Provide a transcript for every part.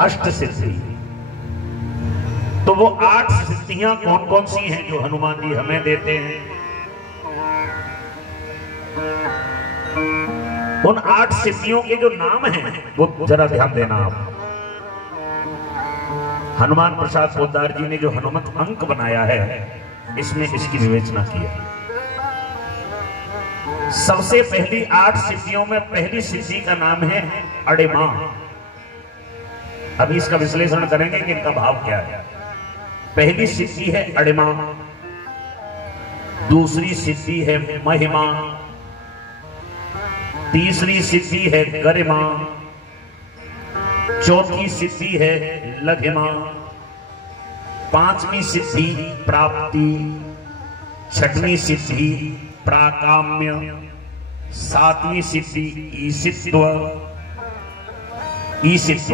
अष्ट सिद्धि। तो वो 8 सिद्धियां कौन कौन सी हैं जो हनुमान जी हमें देते हैं? उन 8 सिद्धियों के जो नाम हैं वो जरा ध्यान देना आप। हनुमान प्रसाद पोद्दार जी ने जो हनुमत अंक बनाया है इसमें इसकी विवेचना की है। सबसे पहली 8 सिद्धियों में पहली सिद्धि का नाम है अड़िमा। अभी इसका विश्लेषण करेंगे कि इनका भाव क्या है। पहली सिद्धि है अड़िमा, दूसरी सिद्धि है महिमा, तीसरी सिद्धि है गरिमा, चौथी सिद्धि है लघिमा, पांचवी सिद्धि प्राप्ति, छठवीं सिद्धि प्राकाम्य, सातवीं सिद्धि ईशित्व,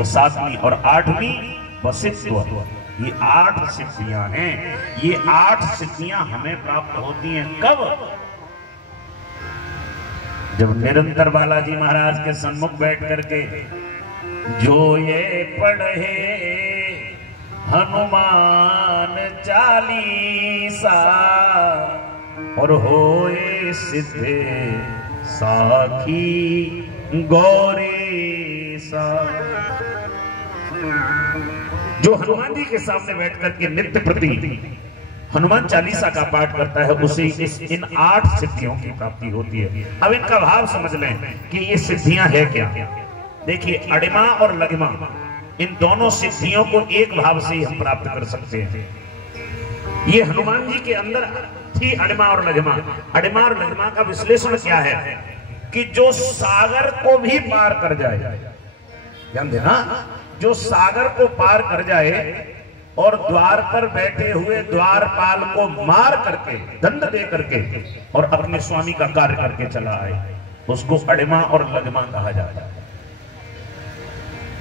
सातवीं, और 8वीं वसित्व। ये 8 सिद्धियां हैं। ये 8 सिद्धियां हमें प्राप्त होती हैं कब? जब निरंतर बालाजी महाराज के सम्मुख बैठ करके जो ये पढ़े हनुमान चालीसा और होए सिद्धे साखी गौरीसा। जो हनुमान जी के सामने बैठ करके नित्य प्रति हनुमान चालीसा का पाठ करता है उसे इन 8 सिद्धियों की प्राप्ति होती है। अब इनका भाव समझ लें कि ये सिद्धियां है क्या। देखिए, अड़िमा और लघिमा, इन दोनों सिद्धियों को एक भाव से ही हम प्राप्त कर सकते हैं। ये हनुमान जी के अंदर थी अड़िमा और लघिमा। अड़िमा और लघिमा का विश्लेषण क्या है कि जो सागर को भी पार कर जाए, ध्यान देना, जो सागर को पार कर जाए और द्वार पर बैठे हुए द्वारपाल को मार करके, दंड दे करके और अपने स्वामी का कार्य करके चला आए, उसको अड़िमा और लघिमा कहा जाता है।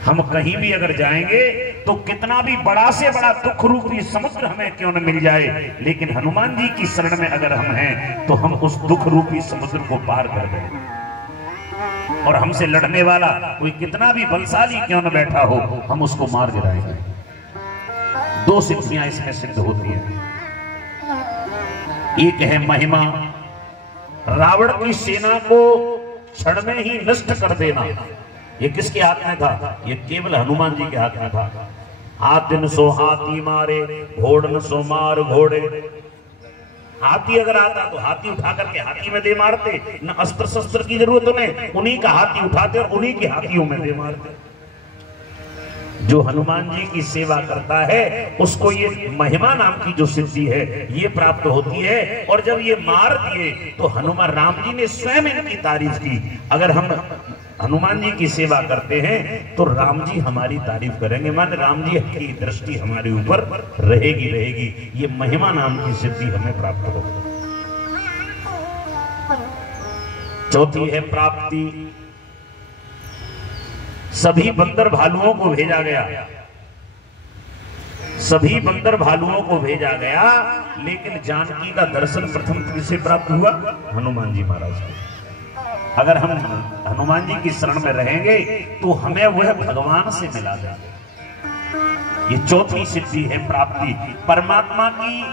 हम कहीं भी अगर जाएंगे तो कितना भी बड़ा से बड़ा दुख रूपी समुद्र हमें क्यों न मिल जाए, लेकिन हनुमान जी की शरण में अगर हम हैं तो हम उस दुख रूपी समुद्र को पार कर दें। और हमसे लड़ने वाला कोई कितना भी बलशाली क्यों न बैठा हो, हम उसको मार गिराएंगे। 2 सिद्धियां इसमें सिद्ध होती हैं। एक है महिमा, रावण की सेना को क्षण में ही नष्ट कर देना। ये किसके हाथ में था? ये केवल हनुमान जी के हाथ में था। हाथिन सो हाथी मारे, घोड़न सो मार घोड़े। हाथी अगर आता तो हाथी उठा करके हाथी में दे मारते, न अस्त्र शस्त्र की जरूरत उन्हें, उन्हीं का हाथी उठाते और उन्हीं के हाथियों में दे मारते। जो हनुमान जी की सेवा करता है उसको ये महिमा नाम की जो सिद्धि है ये प्राप्त होती है। और जब ये मार दिए तो हनुमान राम जी ने स्वयं इनकी तारीफ की। अगर हम हनुमान जी की सेवा करते हैं तो राम जी हमारी तारीफ करेंगे, मान राम जी की दृष्टि हमारे ऊपर रहेगी रहेगी। ये महिमा नाम की सिद्धि हमें प्राप्त हो। चौथी है प्राप्ति। सभी बंदर भालुओं को भेजा गया, सभी बंदर भालुओं को भेजा गया, लेकिन जानकी का दर्शन प्रथम किसे प्राप्त हुआ? हनुमान जी महाराज को। अगर हम हनुमान जी की शरण में रहेंगे तो हमें वह भगवान से मिला जाए। ये चौथी सिद्धि है प्राप्ति। परमात्मा की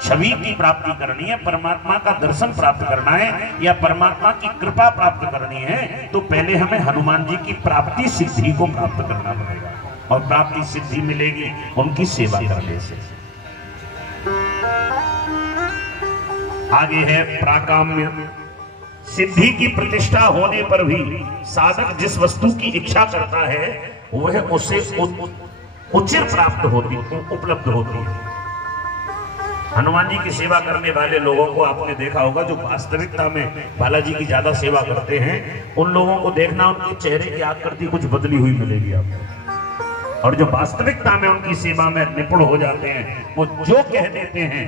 छवि की प्राप्ति करनी है, परमात्मा का दर्शन प्राप्त करना है या परमात्मा की कृपा प्राप्त करनी है तो पहले हमें हनुमान जी की प्राप्ति सिद्धि को प्राप्त करना पड़ेगा। और प्राप्ति सिद्धि मिलेगी उनकी सेवा करने से। आगे है प्राकाम्य। सिद्धि की प्रतिष्ठा होने पर भी साधक जिस वस्तु की इच्छा करता है वह उसे उचिर प्राप्त होती, उपलब्ध होती है। हनुमान जी की सेवा करने वाले लोगों को आपने देखा होगा, जो वास्तविकता में बालाजी की ज्यादा सेवा करते हैं उन लोगों को देखना, उनके चेहरे की आकृति कुछ बदली हुई मिलेगी आपको। और जो वास्तविकता में उनकी सेवा में निपुण हो जाते हैं वो जो कह देते हैं,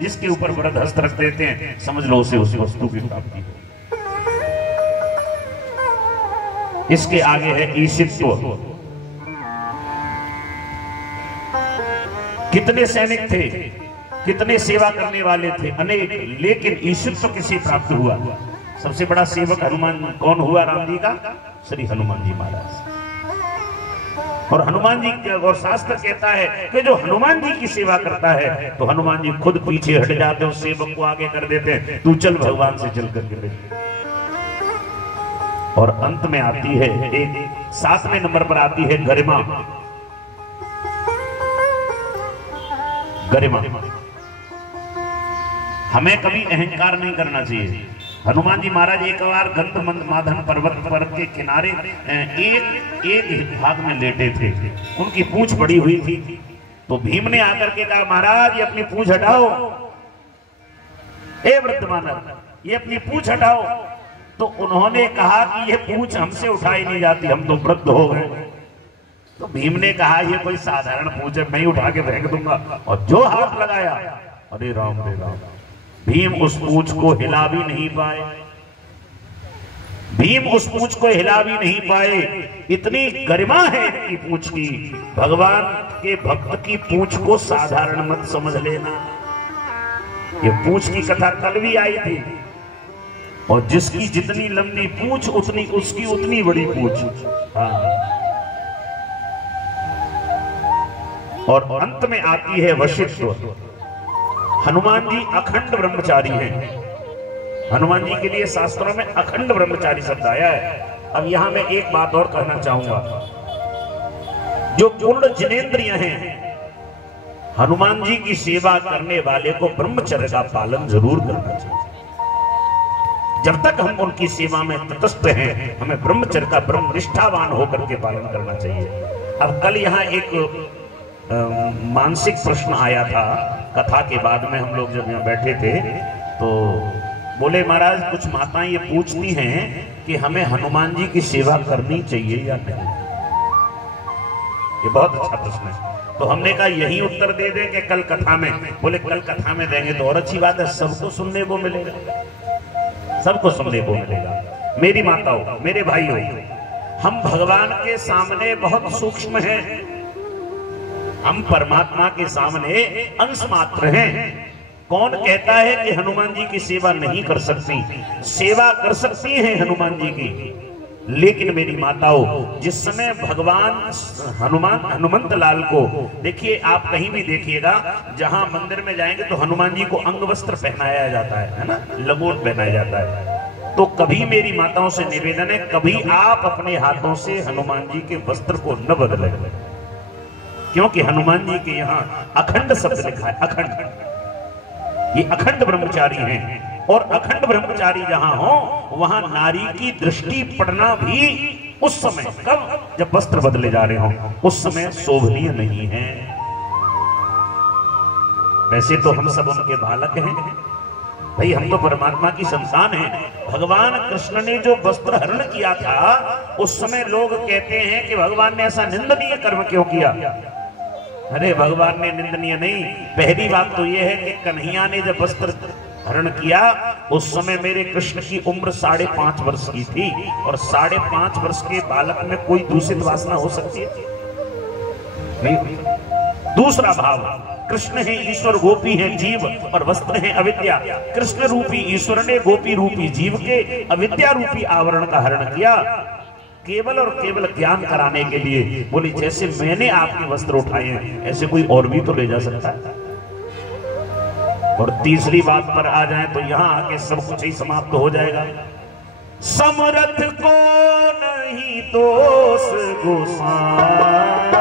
जिसके ऊपर वरद हस्त रख देते हैं, समझ लो उसे उसी वस्तु की प्राप्ति हो। इसके आगे है ईशित्व। कितने सैनिक थे, कितने सेवा करने वाले थे, अनेक, लेकिन ईशित्व किसे प्राप्त हुआ? सबसे बड़ा सेवक हनुमान कौन हुआ राम जी का? श्री हनुमान जी महाराज। और हनुमान जी और शास्त्र कहता है कि जो हनुमान जी की सेवा करता है तो हनुमान जी खुद पीछे हट जाते हैं, सेवक को आगे कर देते हैं, तू चल भगवान से चल करके ले। और अंत में आती है एक 7वें नंबर पर आती है गरिमा। गरिमा हमें कभी अहंकार नहीं करना चाहिए। हनुमान जी महाराज एक बार गंधमादन पर्वत पर के किनारे एक भाग में लेटे थे, उनकी पूंछ बड़ी हुई थी। तो भीम ने आकर के कहा, महाराज ये अपनी पूंछ हटाओ, ए वृद्धमानव ये अपनी पूंछ हटाओ। तो उन्होंने कहा कि ये पूंछ हमसे उठाई नहीं जाती, हम तो वृद्ध हो गए। तो भीम ने कहा ये कोई साधारण पूंछ है, मैं ही उठा के फेंक दूंगा। और जो हाथ लगाया, अरे राम रे राम, भीम उस पूंछ को हिला भी नहीं पाए। भीम उस पूंछ को हिला भी नहीं पाए। इतनी गरिमा है इनकी पूंछ की। भगवान के भक्त की पूंछ को साधारण मत समझ लेना। ये पूंछ की कथा कल भी आई थी। और जिसकी जितनी लंबी पूंछ उतनी उसकी उतनी बड़ी पूंछ। हाँ। और अंत में आती है वशिष्ठ। हनुमान जी अखंड ब्रह्मचारी हैं। हनुमान जी के लिए शास्त्रों में अखंड ब्रह्मचारी शब्द आया है। अब यहां मैं एक बात और कहना चाहूंगा, जो पूर्ण जिनेंद्रिय हैं, हनुमान जी की सेवा करने वाले को ब्रह्मचर्य का पालन जरूर करना चाहिए। जब तक हम उनकी सेवा में तटस्थ हैं, हमें ब्रह्मचर्य का ब्रह्मनिष्ठावान होकर के पालन करना चाहिए। अब कल यहाँ एक मानसिक प्रश्न आया था कथा के बाद में, हम लोग जब यहाँ बैठे थे तो बोले, महाराज कुछ माताएं ये पूछती हैं कि हमें हनुमान जी की सेवा करनी चाहिए या नहीं। ये बहुत अच्छा प्रश्न है। तो हमने कहा यही उत्तर दे दें कि कल कथा में। बोले कल कथा में देंगे तो और अच्छी बात है, सबको सुनने को मिलेगा, सबको सुनने को मिलेगा। मेरी माताओं, मेरे भाइयों, हम भगवान के सामने बहुत सूक्ष्म हैं। हम परमात्मा के सामने अंश मात्र हैं। कौन कहता है कि हनुमान जी की सेवा नहीं कर सकती? सेवा कर सकती हैं हनुमान जी की। लेकिन मेरी माताओं, जिस समय भगवान हनुमंत लाल को देखिए, आप कहीं भी देखिएगा, जहां मंदिर में जाएंगे तो हनुमान जी को अंग वस्त्र पहनाया जाता है ना, लंगोट पहनाया जाता है। तो कभी मेरी माताओं से निवेदन है, कभी आप अपने हाथों से हनुमान जी के वस्त्र को न बदलें, क्योंकि हनुमान जी के यहाँ अखंड शब्द लिखा है। अखंड, ये अखंड ब्रह्मचारी हैं। और अखंड ब्रह्मचारी जहां हो वहां नारी की दृष्टि पड़ना भी उस समय, कब? जब वस्त्र बदले जा रहे हो, उस समय शोभनीय नहीं है। वैसे तो हम सब उनके बालक हैं भाई, हम तो परमात्मा की संतान हैं। भगवान कृष्ण ने जो वस्त्र हरण किया था, उस समय लोग कहते हैं कि भगवान ने ऐसा निंदनीय कर्म क्यों किया। अरे भगवान ने निंदनीय नहीं, पहली बात तो यह है कि कन्हैया ने जब वस्त्र हरण किया, उस समय मेरे कृष्ण की उम्र 5.5 वर्ष की थी। और 5.5 वर्ष के बालक में कोई दूषित वासना हो सकती है? नहीं। दूसरा भाव, कृष्ण है ईश्वर, गोपी है जीव, और वस्त्र है अविद्या। कृष्ण रूपी ईश्वर ने गोपी रूपी जीव के अविद्या रूपी आवरण का हरण किया, केवल और केवल ज्ञान कराने के लिए। बोली जैसे मैंने आपके वस्त्र उठाए हैं, ऐसे कोई और भी तो ले जा सकता है। और तीसरी बात पर आ जाए तो यहाँ आके सब कुछ ही समाप्त हो जाएगा। समर्थ को नहीं दोष गोसाई,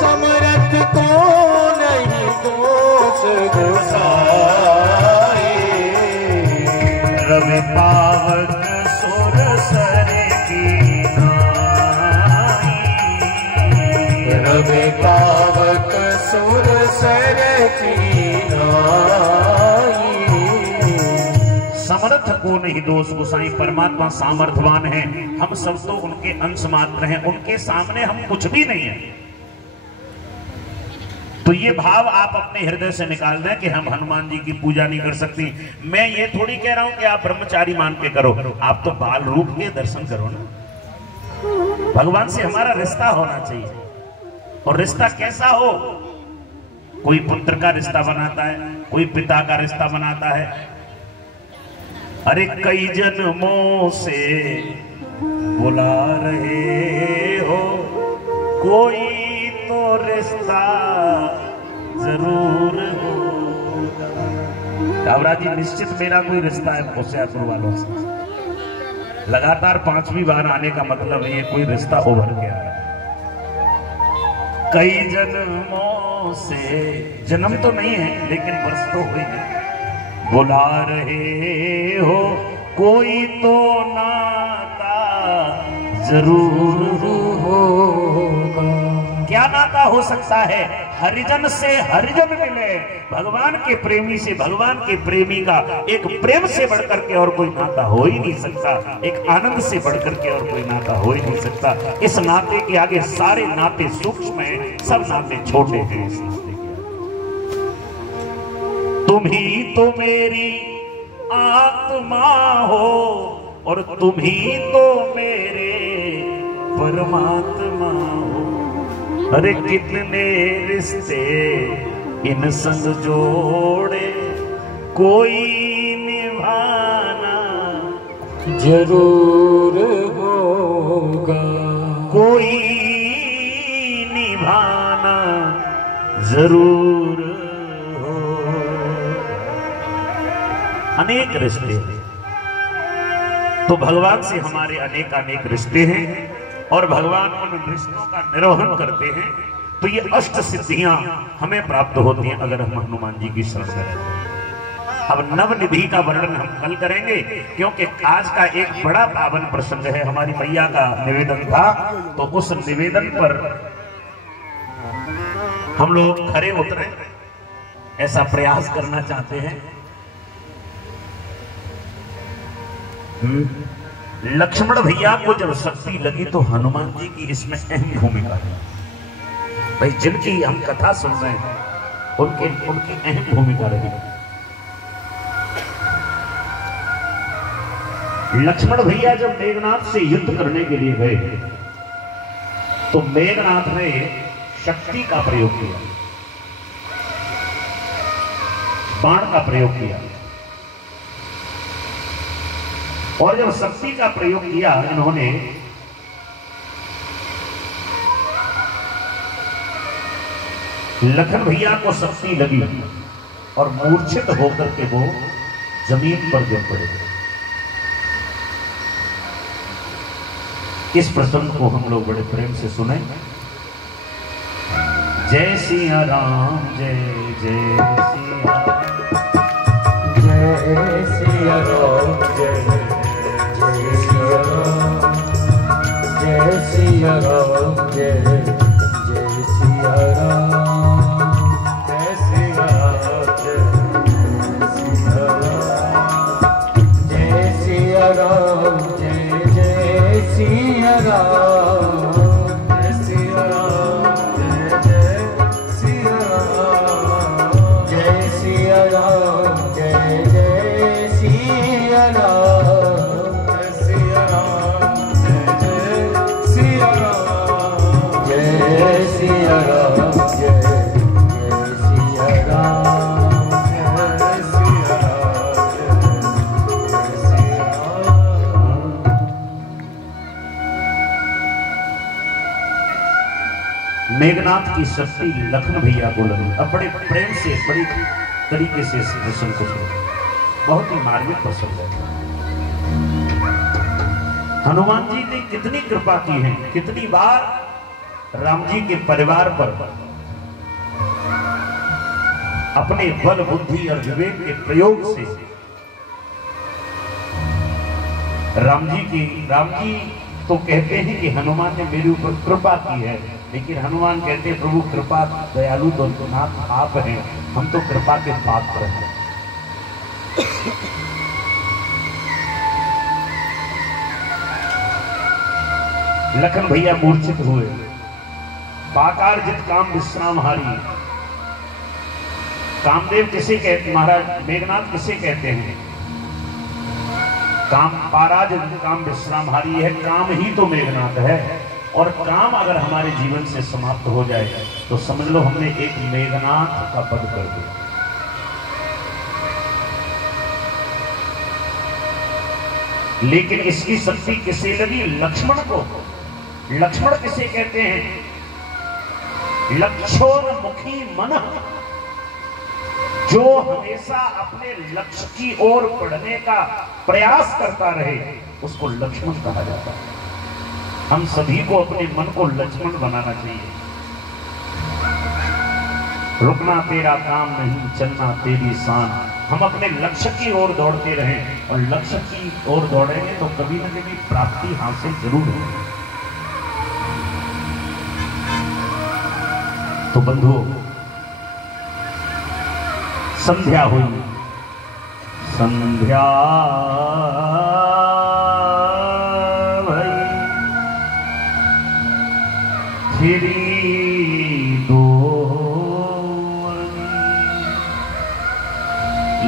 समर्थ को नहीं दोष गोसाई, रवि पावक सुर सर की नाई, रवि पावक सुर सर की नाई। समर्थ को नहीं दोष गोसाई, परमात्मा सामर्थवान है, हम सब तो उनके अंश मात्र हैं, उनके सामने हम कुछ भी नहीं है। तो ये भाव आप अपने हृदय से निकाल दें कि हम हनुमान जी की पूजा नहीं कर सकती। मैं ये थोड़ी कह रहा हूं कि आप ब्रह्मचारी मान के करो, आप तो बाल रूप के दर्शन करो ना। भगवान से हमारा रिश्ता होना चाहिए। और रिश्ता कैसा हो? कोई पुत्र का रिश्ता बनाता है, कोई पिता का रिश्ता बनाता है। अरे कई जन्मों से बुला रहे हो कोई तो रिश्ता जरूर होगा। कावरा जी निश्चित मेरा कोई रिश्ता है होशियारपुर वालों से। लगातार 5वीं बार आने का मतलब ये कोई रिश्ता उभर के आ रहा है। कई जन्मों से, जन्म तो नहीं है लेकिन वर्ष तो हुई है, बुला रहे हो कोई तो नाता जरूर होगा। क्या नाता हो सकता है? हरिजन से हरिजन मिले, भगवान के प्रेमी से भगवान के प्रेमी का एक प्रेम से बढ़कर के और कोई नाता हो ही नहीं सकता, एक आनंद से बढ़कर के और कोई नाता हो ही नहीं सकता। इस नाते के आगे सारे नाते सूक्ष्म हैं, सब नाते छोटे हैं। इस नाते के तुम ही तो मेरी आत्मा हो और तुम ही तो मेरे परमात्मा हो। अरे कितने रिश्ते इन संग जोड़े, कोई निभाना जरूर होगा। कोई निभाना जरूर होगा। अनेक रिश्ते हैं तो भगवान से हमारे अनेक रिश्ते हैं और भगवान उन रिश्तों का निर्वहन करते हैं। तो ये अष्ट सिद्धियां हमें प्राप्त होती हैं अगर हम हनुमान जी की शरण में रहते हैं। अब नवनिधि का वर्णन हम कल करेंगे क्योंकि आज का एक बड़ा पावन प्रसंग है। हमारी मैया का निवेदन था तो उस निवेदन पर हम लोग खरे उतरे, ऐसा प्रयास करना चाहते हैं। लक्ष्मण भैया को जब शक्ति लगी तो हनुमान जी की इसमें अहम भूमिका है। भाई जिनकी हम कथा सुन रहे हैं उनकी अहम भूमिका रही। लक्ष्मण भैया जब मेघनाथ से युद्ध करने के लिए गए तो मेघनाथ ने शक्ति का प्रयोग किया, बाण का प्रयोग किया। और जब शक्ति का प्रयोग किया इन्होंने लखन भैया को शक्ति लगी और मूर्छित होकर के वो जमीन पर गिर पड़े। इस प्रसंग को हम लोग बड़े प्रेम से सुने। जय सिया राम जय जय सिया, जय सिया राम जय जय सिया राम, जय सिया राम जय जय सिया राम, जय सिया राम जय सिया राम, जय जय सिया राम, जय सिया राम जय सिया राम, जय जय सिया राम, जय सिया राम, जय सिया राम, जय सिया राम, जय सिया राम, जय सिया राम, जय सिया राम। मेघनाथ की शक्ति लखन भैया को लगी। अब बड़े प्रेम से बड़ी तरीके से इस प्रसंग को सुनो, बहुत ही मार्मिक प्रसंग है। हनुमान जी ने कितनी कृपा की है, कितनी बार राम जी के परिवार पर अपने बल बुद्धि और विवेक के प्रयोग से राम जी तो कहते हैं कि हनुमान ने मेरे ऊपर कृपा की है, लेकिन हनुमान कहते हैं प्रभु कृपा दयालु तो नाथ आप हैं, हम तो कृपा के पात्र हैं। लखन भैया मूर्छित हुए। पाकार जित काम विश्राम हारी। कामदेव किसे कहते, महाराज मेघनाथ किसे कहते हैं? काम पाराज काम विश्राम हारी है, काम ही तो मेघनाथ है। और काम अगर हमारे जीवन से समाप्त हो जाए तो समझ लो हमने एक मेघनाथ का पद कर दिया। लेकिन इसकी शक्ति किसे लगी? लक्ष्मण को। लक्ष्मण किसे कहते हैं? लक्ष्योन्मुखी मन, जो हमेशा अपने लक्ष्य की ओर बढ़ने का प्रयास करता रहे उसको लक्ष्मण कहा जाता है। हम सभी को अपने मन को लक्ष्मण बनाना चाहिए। रुकना तेरा काम नहीं, चलना तेरी शान। हम अपने लक्ष्य की ओर दौड़ते रहें और लक्ष्य की ओर दौड़ेंगे तो कभी न कभी प्राप्ति हासिल जरूर होगी। तो बंधुओं, संध्या हुई, संध्या भई, फिरी दो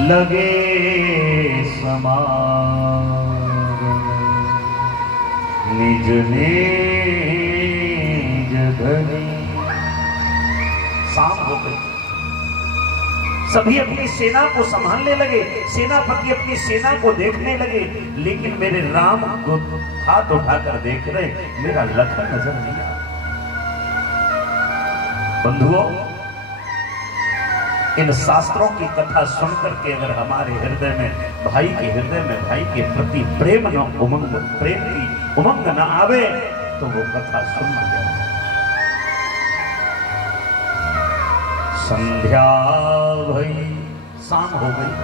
लगे समागम, निज निज धनी। शाम हो गई, सभी अपनी सेना को संभालने लगे, सेनापति अपनी सेना को देखने लगे, लेकिन मेरे राम को हाथ उठाकर देख रहे, मेरा लखन नजर नहीं आ। बंधुओं, इन शास्त्रों की कथा सुनकर के अगर हमारे हृदय में, भाई के हृदय में भाई के प्रति प्रेम न उमंग, प्रेम की उमंग न आवे तो वो कथा सुन न जाए। संध्या भई, शाम हो गई,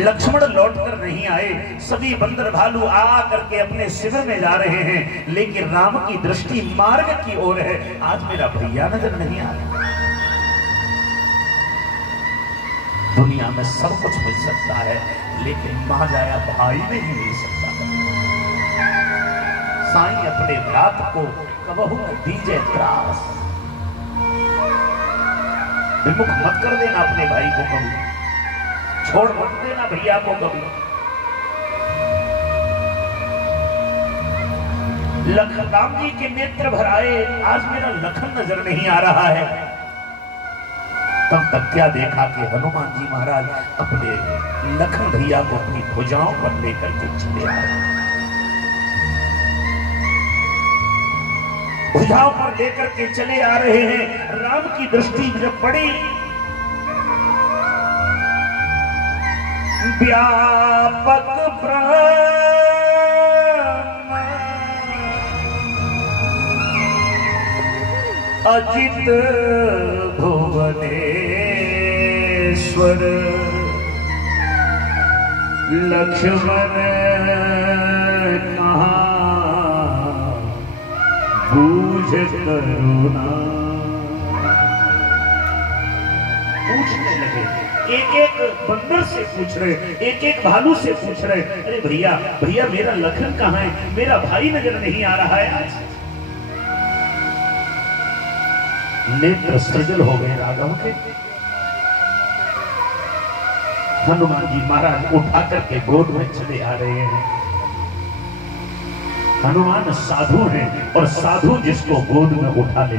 लक्ष्मण लौटकर नहीं आए। सभी बंदर भालू आ करके अपने शिविर में जा रहे हैं, लेकिन राम की दृष्टि मार्ग की ओर है। आज मेरा भैया नजर नहीं आ रहा। दुनिया में सब कुछ मिल सकता है, लेकिन महाजाया भाई नहीं मिल सकता। साईं अपने रात को कबहू न दीजे त्रास। विमुख मत कर देना अपने भाई को कभी, छोड़ मत देना भैया को कभी। राम जी के नेत्र भर आए, आज मेरा लखन नजर नहीं आ रहा है। तब तक क्या देखा कि हनुमान जी महाराज अपने लखन भैया को अपनी भुजाओं पर लेकर के चले आए। भुजाओं पर लेकर के चले आ रहे हैं। राम की दृष्टि जब पड़ी, व्यापक ब्रह्म अजित भुवनेश्वर, लक्ष्मण कहाँ बूझ करुणा। पूछने लगे, एक एक बंदर से पूछ रहे, एक एक भालू से पूछ रहे, अरे भैया भैया मेरा लखन कहाँ है, मेरा भाई नजर नहीं आ रहा है। आज नेत्र सजल हो गए राघव के। हनुमान जी महाराज उठा करके गोद में चले आ रहे हैं। हनुमान साधु हैं, और साधु जिसको गोद में उठा ले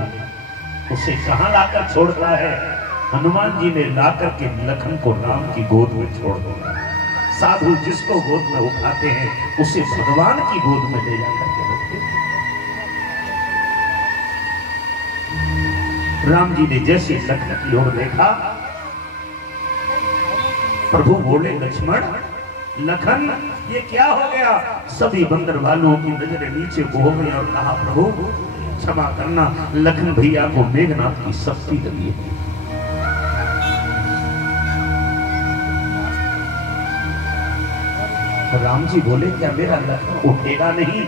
उसे कहां लाकर छोड़ता है। हनुमान जी ने लाकर के लखन को राम की गोद में छोड़ दिया। साधु जिसको गोद में उठाते हैं उसे भगवान की गोद में ले जाकर के रखते हैं। राम जी ने जैसे लखन की ओर देखा, प्रभु बोले, लक्ष्मण लखन ये क्या हो गया। सभी बंदर भालुओं की नजरें नीचे को हो गई और कहा, प्रभु क्षमा करना, लखन भैया को मेघनाथ की शक्ति लगी है। राम जी बोले, क्या मेरा लखन उठेगा नहीं।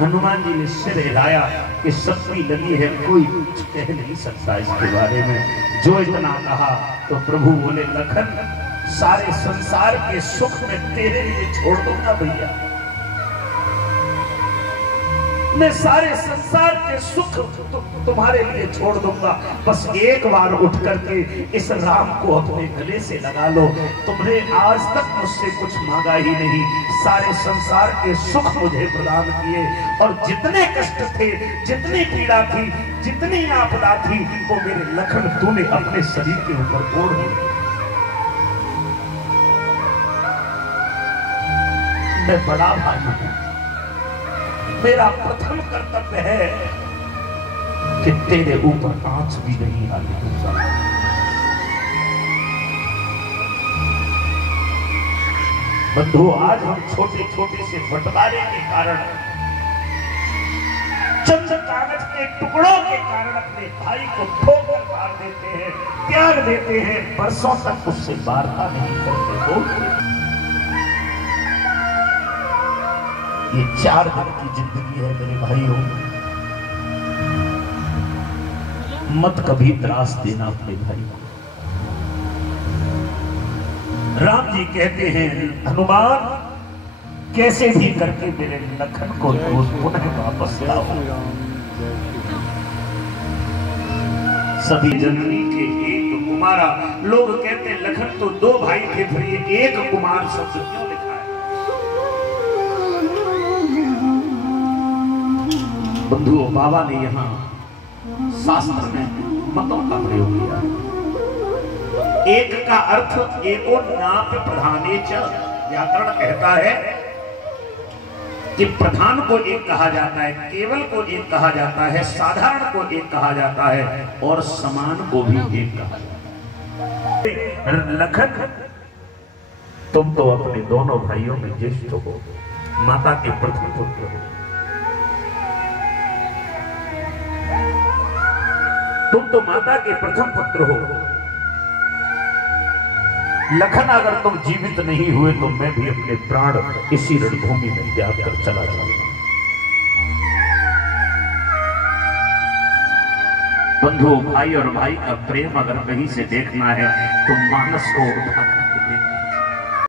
हनुमान जी ने सिर हिलाया कि शक्ति लगी है, कोई कुछ कह नहीं सकता इसके बारे में। जो इतना कहा तो प्रभु बोले, लखन सारे संसार के सुख में तेरे लिए छोड़ दूंगा भैया, मैं सारे संसार के सुख तुम्हारे लिए छोड़ दूंगा। बस एक बार उठ करके इस राम को अपने गले से लगा लो। तुमने आज तक मुझसे कुछ मांगा ही नहीं, सारे संसार के सुख मुझे प्रदान किए, और जितने कष्ट थे, जितनी पीड़ा थी, जितनी आपदा थी, वो मेरे लखन तूने अपने शरीर के ऊपर ओढ़ ली। मैं बड़ा भाई हूं, मेरा प्रथम कर्तव्य है कि तेरे ऊपर आंच भी नहीं आने दूंगा। बंधु, आज हम छोटे छोटे से बंटवारे के कारण, चंद कागज के टुकड़ों के कारण अपने भाई को ठोकर मार देते हैं, त्याग देते हैं, बरसों तक उससे वार्ता नहीं करते हो। ये 4 दिन की जिंदगी है मेरे भाइयों, मत कभी त्रास देना अपने भाई को। राम जी कहते हैं, हनुमान कैसे भी करके मेरे लखन को पुनः वापस लाओ। सभी जननी के एक कुमारा, लोग कहते लखन तो 2 भाई थे, फिर ये एक कुमार शब्द क्यों लिखा है? बंधुओं, बाबा ने यहाँ शास्त्र में मतों का प्रयोग किया। एक का अर्थ एको नाप प्रधाने च, व्याकरण कहता है कि प्रधान को एक कहा जाता है, केवल को एक कहा जाता है, साधारण को एक कहा जाता है और समान को भी एक कहा जाता है। लखन, तुम तो अपने दोनों भाइयों में ज्येष्ठ हो, माता के प्रथम पुत्र हो। तुम तो माता के प्रथम पुत्र हो। लखन, अगर तुम जीवित नहीं हुए तो मैं भी अपने प्राण इसी रणभूमि में त्याग कर चला जाऊंगा। बंधु, भाई और भाई का प्रेम अगर कहीं से देखना है तो मानस को उठा